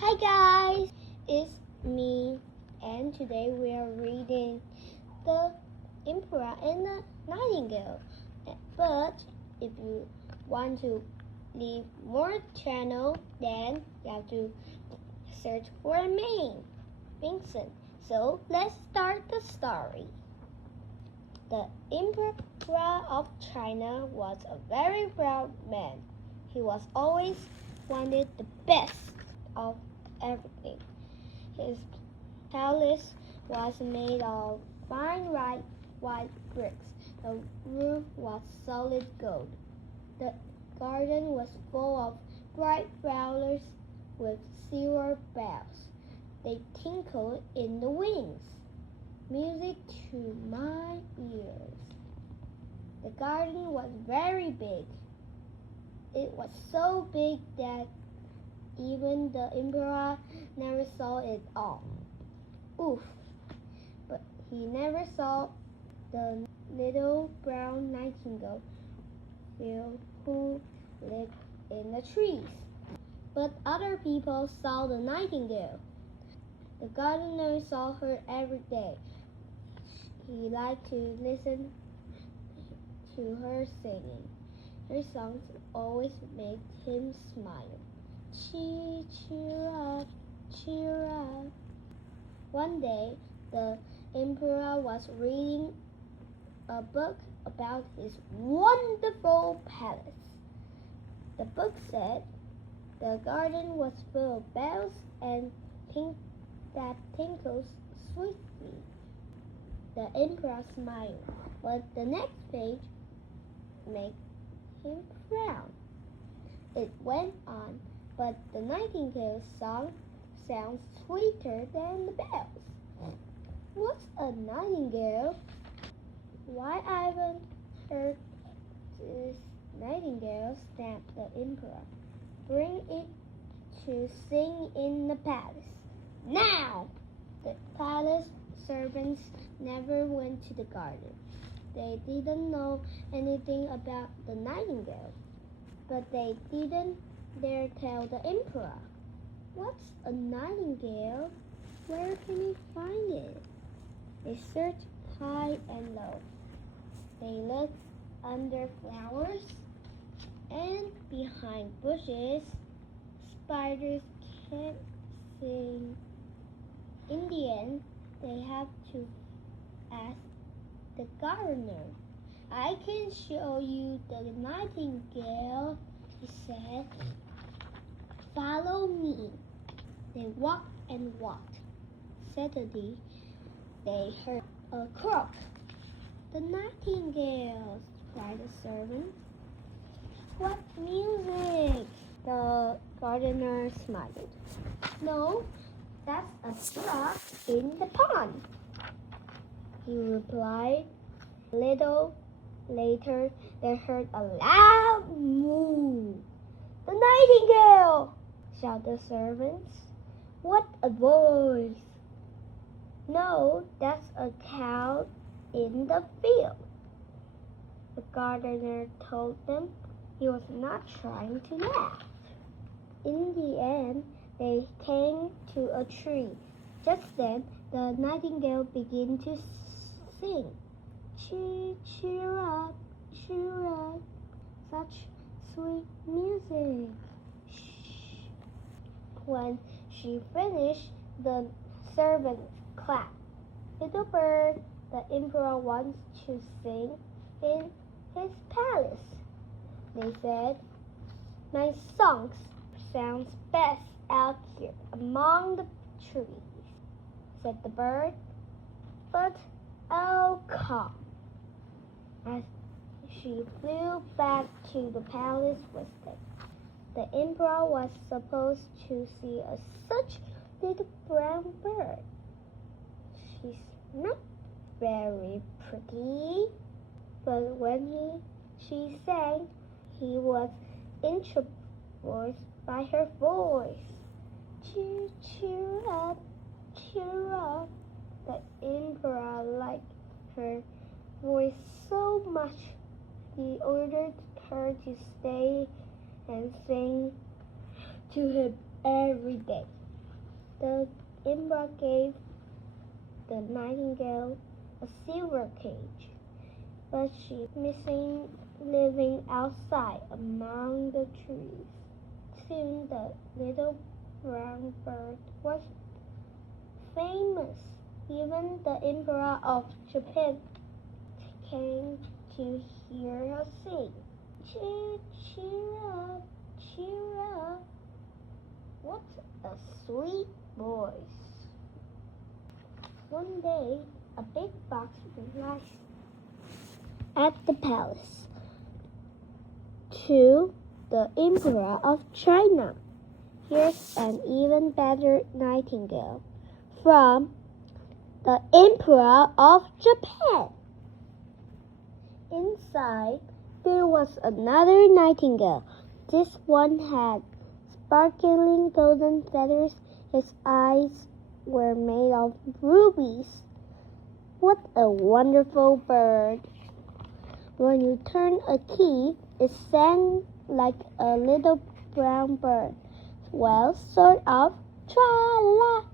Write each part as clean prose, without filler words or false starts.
Hi guys, it's me, and today we are reading The Emperor and the Nightingale. But if you want to leave more channel, then you have to search for main Vincent. So let's start the story. The Emperor of China was a very proud man. He was always wanted the best of everything. His palace was made of fine white bricks. The roof was solid gold. The garden was full of bright flowers with silver bells. They tinkled in the winds, music to my ears. The garden was very big. It was so big that even the emperor never saw it all. Oof! But he never saw the little brown nightingale who lived in the trees. But other people saw the nightingale. The gardener saw her every day. He liked to listen to her singing. Her songs always made him smile. Cheer up, cheer up. One day, the emperor was reading a book about his wonderful palace. The book said the garden was full of bells and that tinkled sweetly. The emperor smiled, but the next page made him frown. It went on, but the nightingale's song sounds sweeter than the bells. What's a nightingale? Why I haven't heard this nightingale, snapped the emperor. Bring it to sing in the palace. Now! The palace servants never went to the garden. They didn't know anything about the nightingale, but they didn't dare tell the emperor. What's a nightingale? Where can we find it? They searched high and low. They looked under flowers and behind bushes. Spiders can't sing. In the end, they have to ask the gardener. I can show you the nightingale, he said. Follow me. They walked and walked. Suddenly, they heard a croak. The nightingale, cried the servant. What music? The gardener smiled. No, that's a duck in the pond, he replied. A little later, they heard a loud moo. The nightingale! Shouted the servants. What a voice! No, that's a cow in the field. The gardener told them he was not trying to laugh. In the end, they came to a tree. Just then, the nightingale began to sing. Cheer up, cheer up. Such sweet music. Shh. When she finished, the servants clapped. Little bird, the emperor wants to sing in his palace. They said, my songs sounds best out here among the trees, said the bird. But I'll come. As she flew back to the palace with them. The emperor was supposed to see such little brown bird. She's not very pretty, but when she sang, he was entranced by her voice. Cheer up, cheer up. The emperor liked her voice so much, he ordered her to stay and sing to him every day. The emperor gave the nightingale a silver cage, but she missing living outside among the trees. Soon the little brown bird was famous. Even the emperor of Japan came to hear her sing. Cheer up, cheer up. What a sweet voice. One day, a big box arrived at the palace. To the Emperor of China. Here's an even better nightingale from the Emperor of Japan. Inside, there was another nightingale. This one had sparkling golden feathers. His eyes were made of rubies. What a wonderful bird! When you turn a key, it sang like a little brown bird. Well, sort of. Tra-la-la.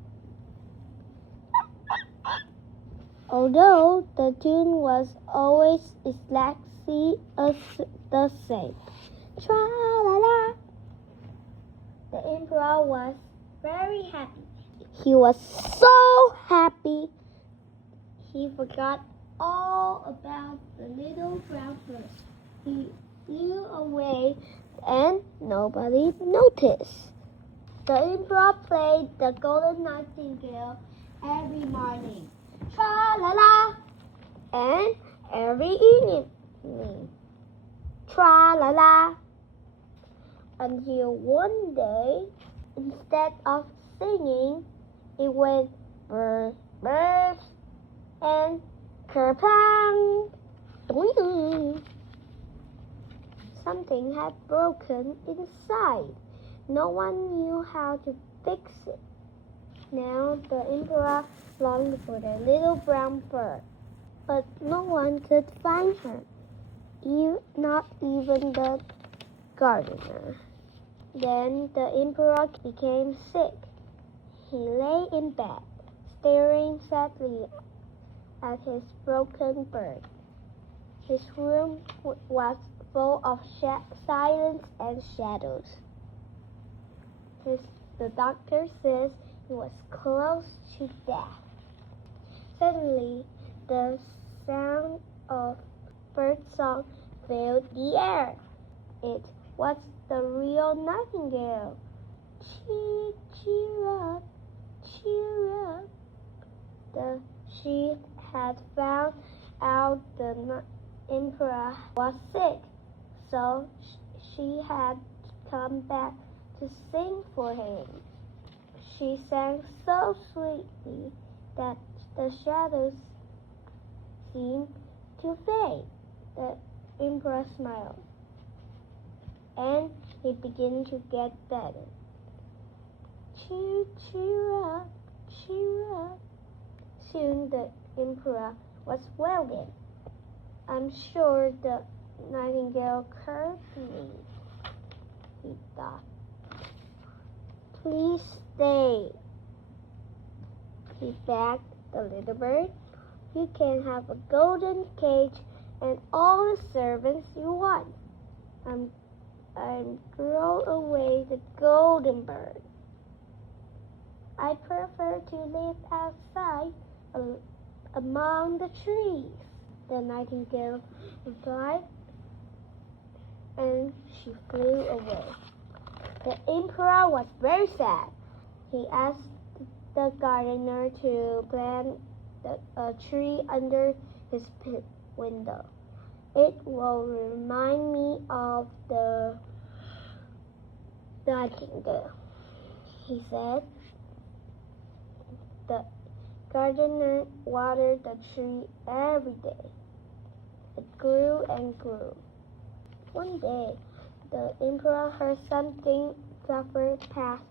Although the tune was always exactly the same. Tra-la-la. The emperor was very happy. He was so happy he forgot all about the little brown bird. He flew away and nobody noticed. The emperor played the golden nightingale every morning, tra-la-la, and every evening, tra-la-la, until one day, instead of singing, it went bird, bird, and kerplunk. Something had broken inside. No one knew how to fix it. Now the emperor longed for the little brown bird, but no one could find her, not even the gardener. Then the emperor became sick. He lay in bed, staring sadly at his broken bird. His room was full of silence and shadows. The doctor says he was close to death. Suddenly, the sound of birdsong filled the air. It was the real nightingale. Cheer up, cheer up. She had found out the emperor was sick, so she had come back to sing for him. She sang so sweetly that the shadows seemed to fade. The emperor smiled, and he began to get better. Cheer up, cheer up. Soon the emperor was well again. I'm sure the nightingale cursed me, he thought. Please stay, he begged the little bird. You can have a golden cage and all the servants you want. I'm throw away the golden bird. I prefer to live outside among the trees, the nightingale replied, and she flew away. The emperor was very sad. He asked the gardener to plant a tree under his window. It will remind me of the nightingale, he said. The gardener watered the tree every day. It grew and grew. One day, the emperor heard something flutter past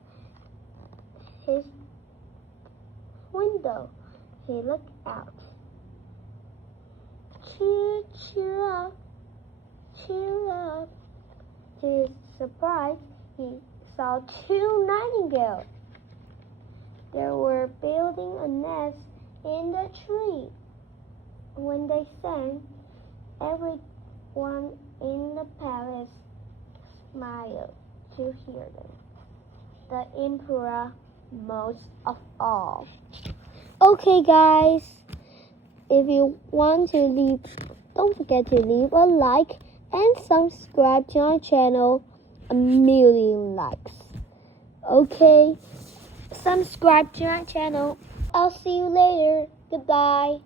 his window. He looked out. Cheer up, cheer up. To his surprise, he saw two nightingales. They were building a nest in the tree. When they sang, everyone in the palace smiled to hear them. The emperor most of all. Okay, guys, if you want to leave, don't forget to leave a like and subscribe to our channel. 1,000,000 likes. Okay, subscribe to our channel. I'll see you later. Goodbye.